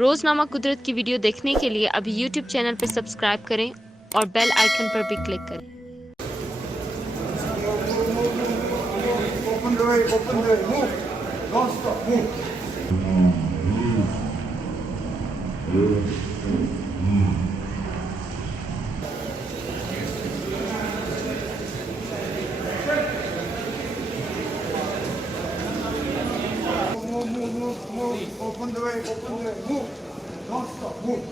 रोज़नामा कुदरत की वीडियो देखने के लिए अभी यूट्यूब चैनल पर सब्सक्राइब करें और बेल आइकन पर भी क्लिक करें। Open the way, move. Don't stop, move. Move. Open the way, move. Don't stop, move.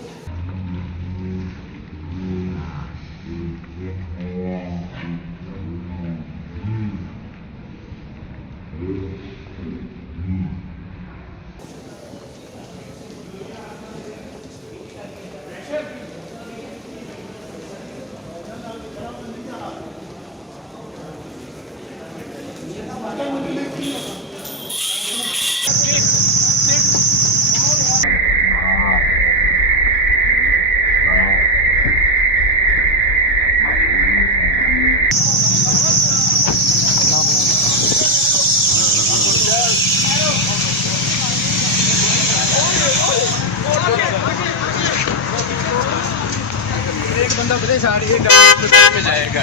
एक बंदा बड़े साड़ी एक गाड़ी में जाएगा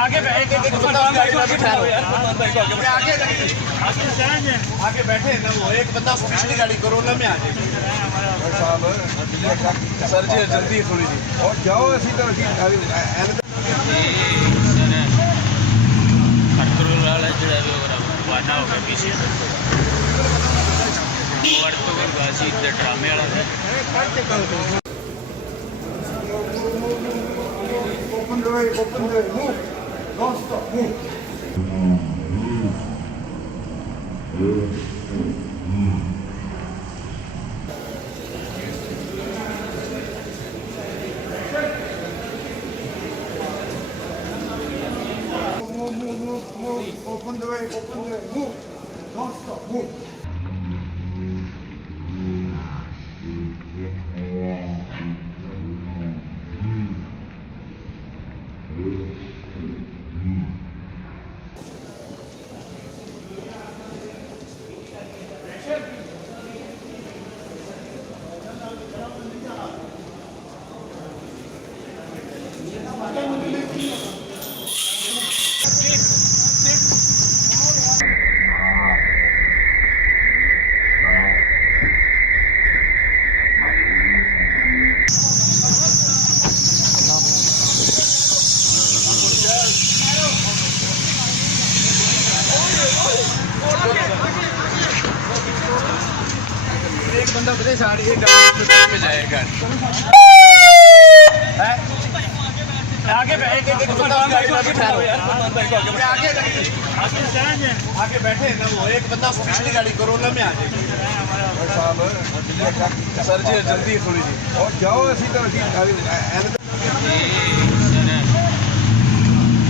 आगे एक बंदा गाड़ी में बैठा है आगे बैठे ना वो एक बंदा पिछली गाड़ी कोरोना में आ जाए साहब सर जी जल्दी थोड़ी सी और जाओ ऐसी तरह कंट्रोल वाला जो है वो वाना हो गया पीछे ड्रामे वाला Open the way, move. Don't stop, move. Move. Open the way, move. Don't stop, move. एक बंदा बड़े साड़ी एक गाड़ी में जाएगा आगे एक बंदा गाड़ी में बैठा है आगे बैठे ना वो एक बंदा पिछली गाड़ी कोरोना में आ जाए साहब सर जी जल्दी थोड़ी सी और जाओ ऐसी तरह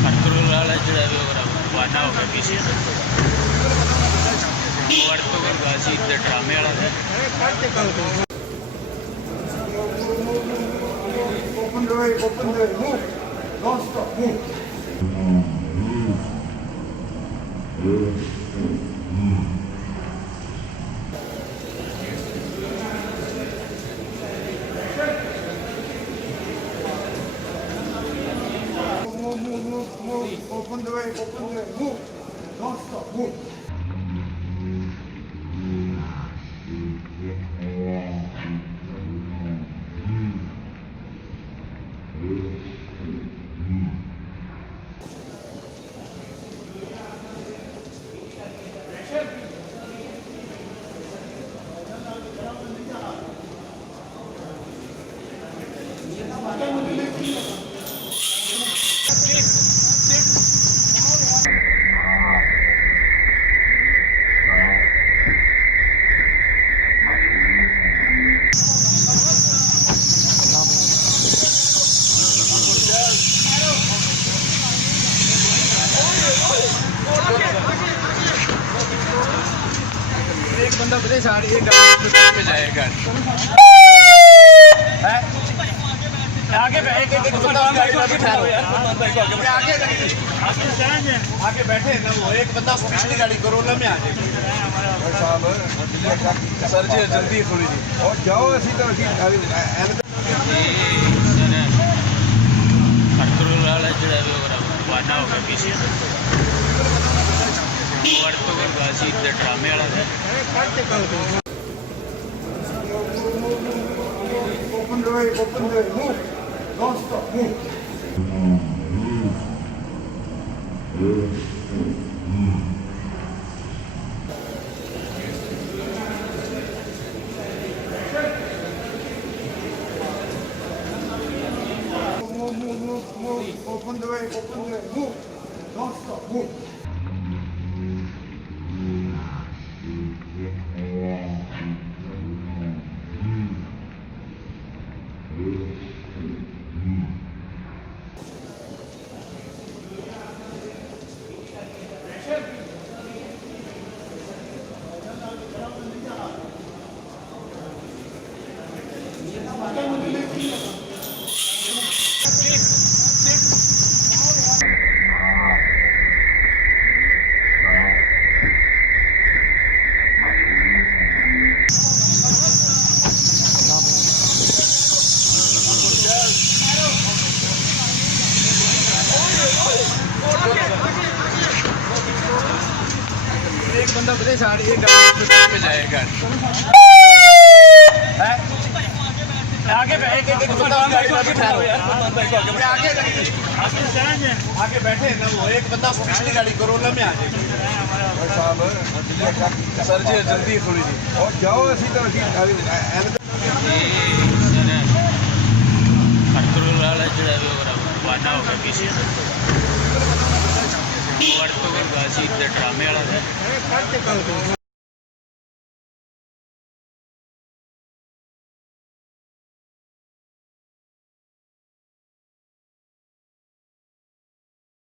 कंट्रोल वाला जो है वो वाना हो गया पीछे ड्रामे वाला Open the way, move. Don't stop, move. Move. Open the way, move. Don't stop, move. एक बंदा बड़े साड़ी एक गाड़ी में जाएगा आगे एक एक बंदा उस गाड़ी में बैठा है आगे आगे बैठे ना वो एक बंदा उस पिछली गाड़ी कोरोना में आ जाएगी सर जी जल्दी थोड़ी जी और जाओ ऐसी तो कंट्रोल वाला जो है वो वाना होगा पीछे और तो बासी ड्रामे वाला है Open the way, move. Don't stop, move. Move. Open the way, move. Don't stop, move. एक बंदा बड़े साड़ी एक गाड़ी में जाएगा है आगे एक बंदा उस गाड़ी में बैठा है आगे बैठे ना वो एक बंदा उस पिछली गाड़ी कोरोना में आ जाएगी सर जी जल्दी थोड़ी जी और जाओ ऐसी तो कंट्रोल वाला जो है वो वाना होगा पीछे और तो बासी ड्रामे वाला है